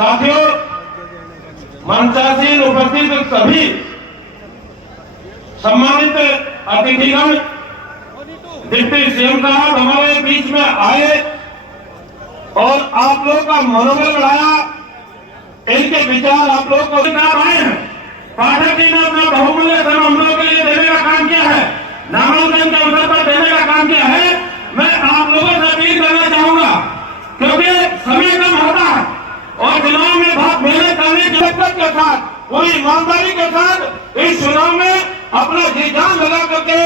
साथियों, मंचासीन उपस्थित सभी सम्मानित अतिथिगण, डिप्टी सीएम साहब हमारे बीच में आए और आप लोग का मनोबल बढ़ाया। इनके विचार आप लोग को आए हैं। पाठक जी ने अपना बहुमूल्य समय हम लोग के लिए देने का काम किया है, नामांकन के अवसर पर देने का काम किया है। मैं आप लोगों से अपील करना चाहूंगा, क्योंकि समय कम होता है और चुनाव में बहुत मेहनत करने की शिद्दत के साथ, पूरी ईमानदारी के साथ इस चुनाव में अपना जी जान लगा करके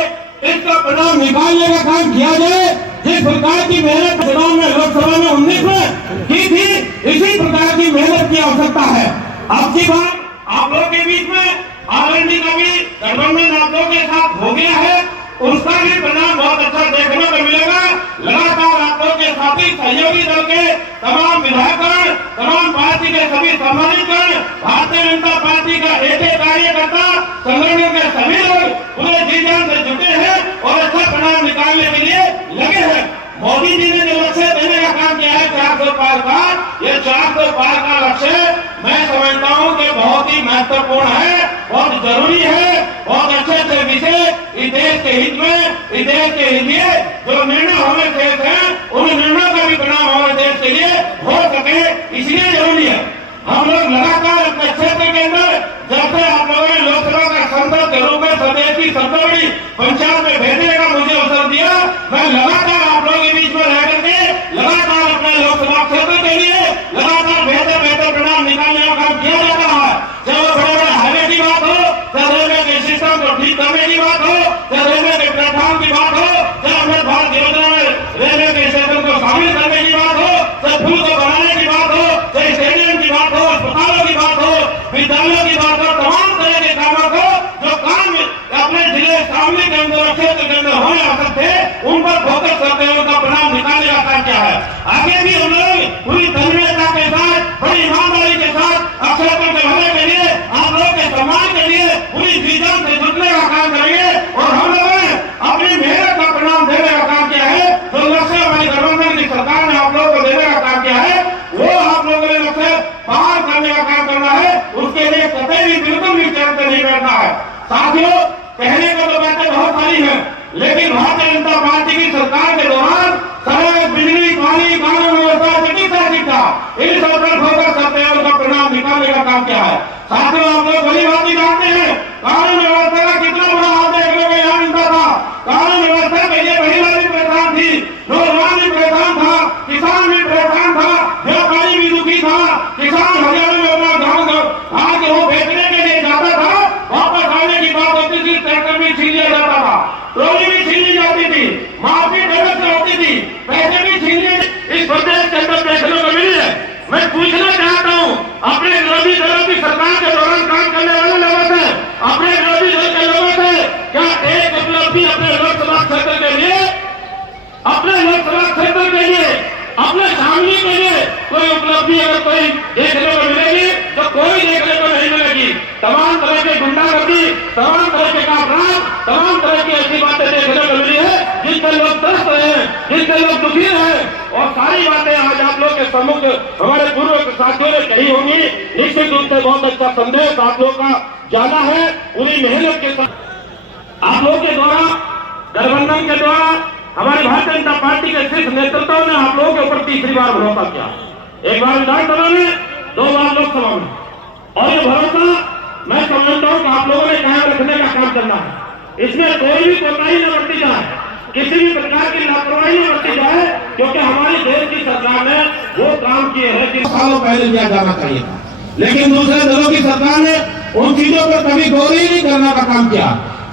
इसका परिणाम निकालने का काम किया जाए। जिस प्रकार की मेहनत चुनाव में लोकसभा में 19 में की थी, इसी प्रकार की मेहनत की आवश्यकता है। अब की बात आप लोग के बीच में आरएनडी का भी गठबंधन आप लोग के साथ हो गया है, उसका भी परिणाम बहुत अच्छा देखने को मिलेगा। लगातार आप लोग के साथी सहयोगी दल के तमाम विधायकगण, तमाम पार्टी के सभी सम्मानितगण, भारतीय जनता पार्टी का एक कार्यकर्ता, संगठन के सभी लोग पूरे जी जान से जुटे हैं और अच्छा परिणाम निकालने के लिए लगे हैं। मोदी जी ने जो लक्ष्य देने का काम किया है 400 पार का, ये 400 पार का लक्ष्य मैं समझता हूँ कि बहुत ही महत्वपूर्ण है, बहुत जरूरी है। बहुत अच्छे विषय इस देश के हित में, इस देश के लिए जो निर्णय होने शेष है, उन निर्णयों का भी परिणाम हमारे देश के लिए हो सके, इसलिए जरूरी है। हम लोग लगातार अपने क्षेत्र के अंदर, जैसे आप लोगों ने लोकसभा का सांसद के रूप में प्रदेश की सबसे बड़ी पंचायत में भेजने का मुझे अवसर दिया, मैं लगातार आप लोगों के बीच में रह करके लगातार अपने लोकसभा क्षेत्र के लिए लगातार बेहतर बेहतर परिणाम निकालने का काम किया जाता है। चाहे वो बड़े बड़े हाईवे की बात हो, चाहे रेलवे के सिस्टम को ठीक करने की बात हो, चाहे रेलवे के प्लेटफॉर्म की बात हो, चाहे अमृत भारत योजना में रेलवे के स्टेशन को शामिल करने की बात हो, चाहे पुल को बनाने की बात हो, चाहे स्टेडियम की बात हो, अस्पतालों की बात हो, विद्यालयों की बात हो, तमाम तरह के कामों को जो काम अपने जिले सामने के अंदर, क्षेत्र के अंदर होने आवश्यक थे, उन पर फोकस करते हुए उनका परिणाम निकालने का काम किया है। आगे भी हम लोग पूरी तन्मयता के साथ, बड़ी ईमानदारी के साथ अक्षरों के भले के लिए, आप लोग के सम्मान के लिए पूरी जीवन से जुटने का काम करेंगे और हम लोगों ने अपनी मेहनत का परिणाम देने का काम किया है। जो लक्ष्य हमारी गठबंधन की सरकार ने आप लोगों को देने का काम किया है, वो आप लोगों ने लक्ष्य पार करने का काम करना है। उसके लिए कतई भी बिल्कुल भी चलते नहीं बैठना है। साथियों, कहने को तो बातें बहुत सारी हैं, लेकिन भारतीय जनता पार्टी की सरकार के दौरान सड़क, बिजली, पानी, कानून व्यवस्था, चिकित्सा शिक्षा, इन सब पर फोकस करते हैं, उनका परिणाम निकालने का काम किया है। साथियों, आप लोग भली बात जानते हैं कानून व्यवस्था का कितना बड़ा हाथ देखने को यहाँ मिलता था। कानून व्यवस्था के लिए महिला भी परेशान थी, नौजवान भी परेशान था, किसान भी परेशान था, व्यापारी भी दुखी था। किसान हजारों में अपना धान गेहूं बेचने के लिए जाता था, वापस आने की बात होती थी, ट्रैक्टर भी छीन लिया जाता था, ट्रॉली भी छीन ली जाती थी, मारपीट गलत से होती थी, पैसे भी छीन लिए। इस प्रदेश के अंदर देखने को मिली है। मैं पूछना चाहता हूँ, अपने विरोधी दलों की सरकार के दौरान काम करने वाले लोगों से, अपने विरोधी दल के लोगों से क्या एक उपलब्धि अपने लोकसभा क्षेत्र के लिए, अपने लोकसभा क्षेत्र के लिए, अपने शामली के लिए कोई उपलब्धि अगर कोई देखने को मिलेगी तो कोई देखने को नहीं मिलेगी। तमाम तरह के गुंडागर्दी, तमाम तरह के अपराध, तमाम तरह की ऐसी बातें देखने को मिली है जिससे लोग त्रस्त रहे हैं, जिससे लोग दुखी रहे, और सारी बातें आज आप लोग के सम्मुख हमारे पूर्व साथियों ने कही होंगी। निश्चित रूप से बहुत अच्छा संदेश आप लोग का जाना है। पूरी मेहनत के साथ आप लोग के द्वारा, गठबंधन के द्वारा, हमारी भारतीय जनता पार्टी के शीर्ष नेतृत्व ने आप लोगों के ऊपर तीसरी बार भरोसा किया। एक बार विधानसभा में, 2 बार लोकसभा में, और ये भरोसा मैं समझता हूँ कि आप लोगों ने कायम रखने का काम करना है। इसमें कोई भी कोताही न बरती जाए, किसी भी प्रकार की लापरवाही न बरती जाए, क्योंकि हमारी देश की सरकार ने वो काम किए हैं जिन सालों पहले किया जाना चाहिए था, लेकिन दूसरे दलों की सरकार ने उन चीजों पर कभी गौर ही नहीं करने का काम किया।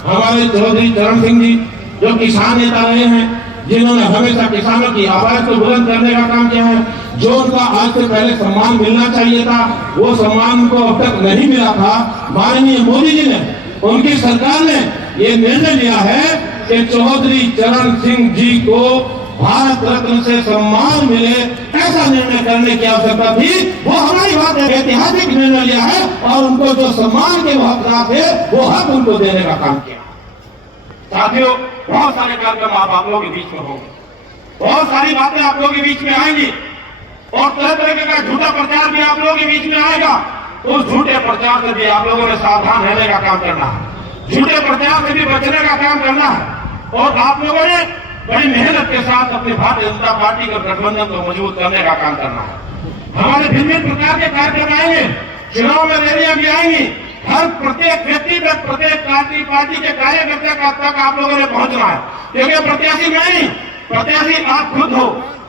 हमारे चौधरी चरण सिंह जी जो किसान नेता रहे हैं, जिन्होंने हमेशा किसानों की आवाज को बुलंद करने का काम किया है, जो उनका आज से पहले सम्मान मिलना चाहिए था, वो सम्मान उनको अब तक नहीं मिला था। माननीय मोदी जी ने, उनकी सरकार ने ये निर्णय लिया है कि चौधरी चरण सिंह जी को भारत रत्न से सम्मान मिले, ऐसा निर्णय करने की आवश्यकता थी। वो हमारी बात है, ऐतिहासिक निर्णय लिया है और उनको जो सम्मान के हकदार थे वो हक उनको देने का काम किया। साथियों, बहुत सारे कार्यक्रम आप लोगों के बीच में होंगे, बहुत सारी बातें आप लोगों के बीच में आएंगी। और तरह तरह का झूठा प्रचार भी आप लोगों के बीच में आएगा। उस झूठे प्रचार से भी आप लोगों ने सावधान रहने का काम करना है, झूठे प्रचार से भी बचने का काम करना है। और आप लोगों ने बड़ी मेहनत के साथ अपनी भारतीय जनता पार्टी के गठबंधन को मजबूत करने का काम करना है। हमारे भिन्न भिन्न प्रकार के कार्यक्रम आएंगे, चुनाव में रैलियां भी आएंगी। हर प्रत्येक व्यक्ति तक, प्रत्येक पार्टी के कार्यकर्ता तक आप लोगों ने पहुंचना है, क्योंकि प्रत्याशी मैं नहीं, प्रत्याशी आप खुद हो।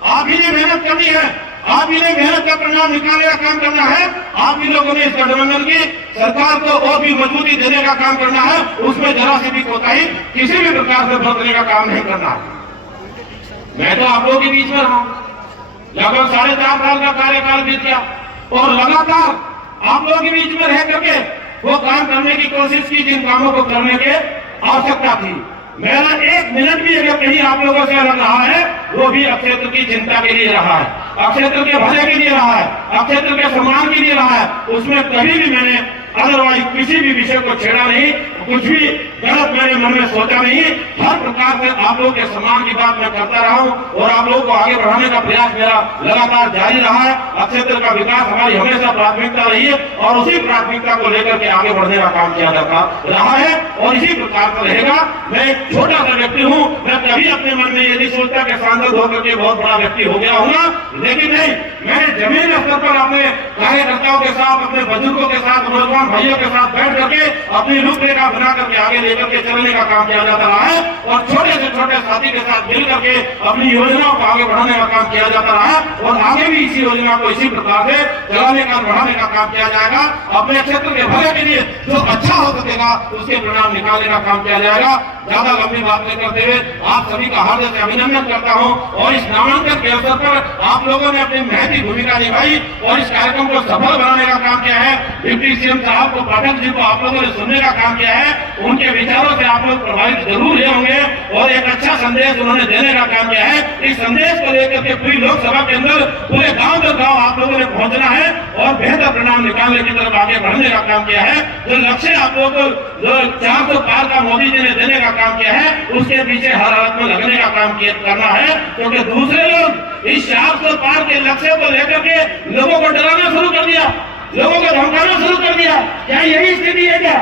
आप ही ने मेहनत करनी है, आप ही ने मेहनत का परिणाम निकालने का काम करना है। आप ही लोगों ने इस गठबंधन की सरकार को और भी मजबूती देने का काम करना है। उसमें जरा सी भी कोताही किसी भी प्रकार से बरतने का काम नहीं करना है। मैं तो आप लोगों के बीच में रहा, लगभग 4.5 साल का कार्यकाल बीत गया और लगातार आप लोगों के बीच में रह करके वो काम करने की कोशिश की जिन कामों को करने की आवश्यकता थी। मेरा 1 मिनट भी अगर कहीं आप लोगों से लग रहा है, वो भी अक्षेत्र की चिंता के लिए रहा है, अक्षेत्र के भले के लिए रहा है, अक्षेत्र के सम्मान के लिए रहा है। उसमें कभी भी मैंने अदरवाइज किसी भी विषय को छेड़ा नहीं, कुछ भी गलत मैंने मन में सोचा नहीं। हर प्रकार से आप लोगों के सम्मान की बात मैं करता रहा हूं और आप लोगों को आगे बढ़ाने का प्रयास मेरा लगातार जारी रहा है। अक्षेत्र का विकास हमारी हमेशा प्राथमिकता रही है और उसी प्राथमिकता को लेकर के आगे बढ़ने का काम किया जाता रहा है और इसी प्रकार का रहेगा। मैं एक छोटा सा व्यक्ति हूं, मैं कभी अपने मन में ये नहीं सोचता कि सांसद होकर के बहुत बड़ा व्यक्ति हो गया हूँ, लेकिन नहीं, मैंने जमीन स्तर पर अपने कार्यकर्ताओं के साथ, अपने बुजुर्गों के साथ, नौजवान भाइयों के साथ बैठ करके अपनी रूपरेखा बना करके आगे लेकर के चलने का काम किया जाता रहा है और छोटे से छोटे साथी के साथ मिल करके अपनी योजनाओं को आगे बढ़ाने का काम किया जाता रहा है और आगे भी इसी योजना को इसी प्रकार से चलाने का, बढ़ाने का काम किया जाएगा। अपने क्षेत्र के भले के लिए जो अच्छा हो सकेगा उसके परिणाम निकालने का काम किया जाएगा। ज्यादा लंबी बात नहीं करते हुए आप सभी का हार्दिक से अभिनंदन करता हूं और इस नामांकन के अवसर पर आप लोगों ने अपनी महती भूमिका निभाई और इस कार्यक्रम को सफल बनाने का काम किया है। डिप्टी सीएम साहब को, पाठक जी को आप लोगों ने सुनने का काम किया है, उनके विचारों से आप लोग प्रभावित जरूर हुए होंगे और एक अच्छा संदेश उन्होंने देने का काम किया है। इस संदेश को लेकर के पूरी लोकसभा के अंदर पूरे गांव दर गांव आप लोगों ने पहुंचना है और बेहतर परिणाम निकालने की तरफ आगे बढ़ने का काम किया है। जो लक्ष्य आप लोगों को जो 400 पार का मोदी जी ने देने का काम किया है, उसके पीछे हर हालत में लगने का काम करना है, क्योंकि दूसरे लोग इस 400 पार के लक्ष्य को लेकर के लोगों को डराना शुरू कर दिया, लोगों को धमकाना शुरू कर दिया। क्या यही स्थिति है?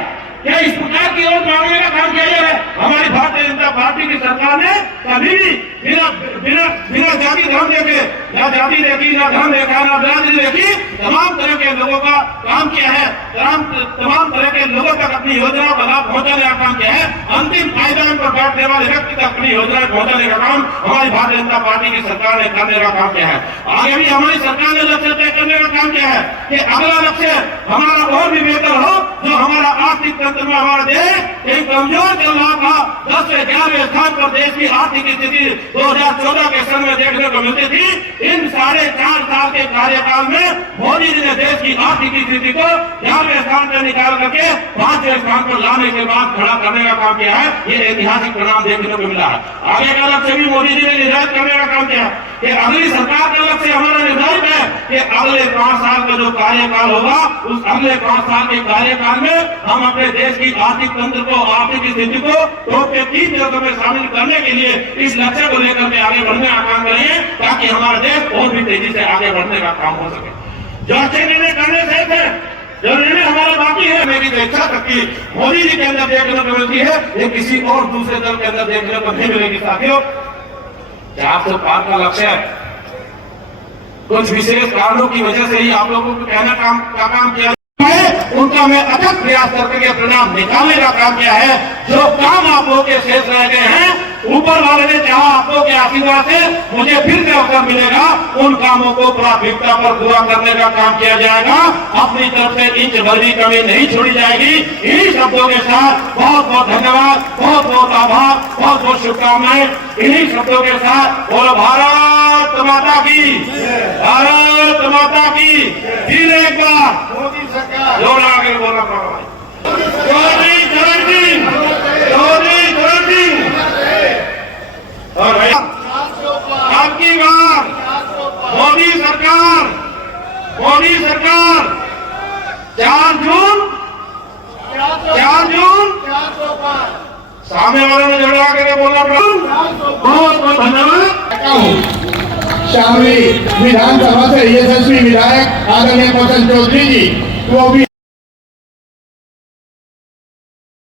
क्या इस प्रकार की ओर मांगने का काम किया जा रहा है? हमारी भारतीय जनता पार्टी की सरकार ने कभी भी बिना जाति धर्म देखे, ना जाति देखी, ना धर्म देखा, ना जाति देखी, तमाम तरह के लोगों का काम किया है, तमाम तरह के लोगों तक अपनी योजनाओं का लाभ पहुंचाने का काम किया है। अंतिम पायदान पर बैठने वाले व्यक्ति तक अपनी योजनाएं पहुंचाने का काम हमारी भारतीय जनता पार्टी की सरकार ने करने का काम किया है। आगे भी हमारी सरकार ने लक्ष्य तय करने का काम किया है कि अगला लक्ष्य हमारा और भी बेहतर हो, जो हमारा आर्थिक तंत्र में हमारा देश एक कमजोर चल रहा था, 10 से 11वें स्थान पर देश की आर्थिक स्थिति 2014 के समय में देखने को मिलती थी। इन 4.5 साल के कार्यकाल में मोदी जी ने देश की आर्थिक स्थिति को 11वें स्थान पर निकाल करके 5वें स्थान पर लाने के बाद खड़ा करने का काम किया है। ये ऐतिहासिक परिणाम देखने को मिला है। आगे का लक्ष्य भी मोदी जी ने निर्धारित करने का काम किया है कि अगली सरकार का लक्ष्य हमारा निर्धारित है कि अगले 5 साल का जो कार्यकाल होगा, उस अगले 5 साल के कार्यकाल में हम अपने देश की आर्थिक तंत्र को, आर्थिक स्थिति को टॉप के 3 जगह में शामिल करने के लिए इस लक्ष्य को लेकर के आगे बढ़ने का काम करेंगे, ताकि हमारा देश और भी तेजी से आगे बढ़ने का काम हो सके। जो अच्छे निर्णय करने से थे, जो निर्णय हमारा बाकी है, मेरी इच्छा शक्ति मोदी जी के अंदर देखने को मिलती है, ये किसी और दूसरे दल के अंदर देखने को नहीं मिलेगी। साथियों, 400 पार का लक्ष्य कुछ विशेष कारणों की वजह से ही आप लोगों को कहना का काम किया है, उनका मैं अथक प्रयास करके परिणाम निकालने का काम किया है। जो काम आप लोगों के शेष रह गए हैं, ऊपर वाले ने चाहा आप लोगों के आशीर्वाद से मुझे फिर से अवसर मिलेगा, उन कामों को प्राथमिकता पर पूरा करने का काम किया जाएगा। अपनी तरफ से इंच भर भी कमी नहीं छोड़ी जाएगी। इन्हीं शब्दों के साथ बहुत बहुत धन्यवाद, बहुत बहुत आभार, बहुत बहुत शुभकामनाएं। इन्हीं शब्दों के साथ बोलो भारत माता की, भारत माता की। फिर एक बार मोदी सरकार जोर आगे बोलना पड़ा। और आपकी बार मोदी सरकार 4 जून सामने वालों ने झगड़ा करके बोलना पड़ा। बहुत बहुत धन्यवाद। शामली विधानसभा से यशस्वी विधायक आदरणीय कौशल चौधरी जी, वो भी